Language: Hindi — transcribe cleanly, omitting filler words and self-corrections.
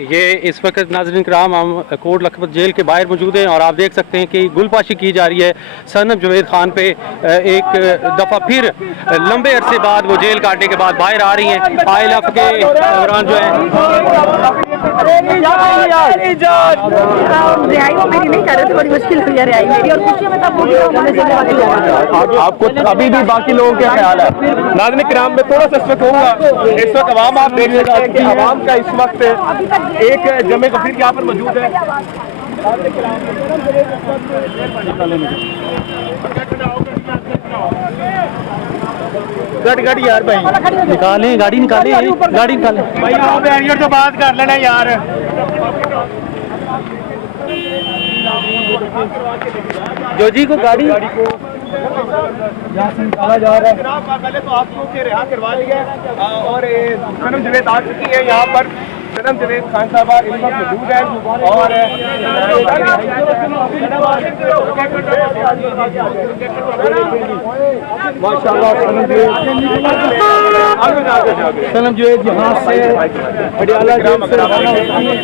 ये इस वक्त नाज़रीन कराम हम कोट लखपत जेल के बाहर मौजूद हैं और आप देख सकते हैं कि गुलपाशी की जा रही है सनम जुवेद खान पे। एक दफ़ा फिर लंबे अरसे बाद वो जेल काटने के बाद बाहर आ रही हैं। ILF के दौरान जो है रिहाई वो मेरी नहीं कर रहे थे, बड़ी मुश्किल हुई है रिहाई मेरी और खुशी में तब आपको अभी भी बाकी लोगों के ख्याल है। नाज़रीन किराम में थोड़ा सा इस वक्त होगा, इस वक्त आवाम आप देख सकते हैं कि आवाम का इस वक्त एक जमे गफीर यहाँ पर मौजूद है। गाड़ी यार भाई निकालें, गाड़ी निकालें, गाड़ी निकालें भाई आओ बैरियर तो बात कर लेना यार। जो जी को गाड़ी को यहाँ से निकाला जा रहा है। पहले तो आपको रिहा करवा लिया और सनम जुवेद आ चुकी है यहाँ पर। सनम जुवेद खान साहब इस वक्त मौजूद है और माशाल्लाह सनम जुवेद यहाँ से पटियाला जेल से रवाना होती है।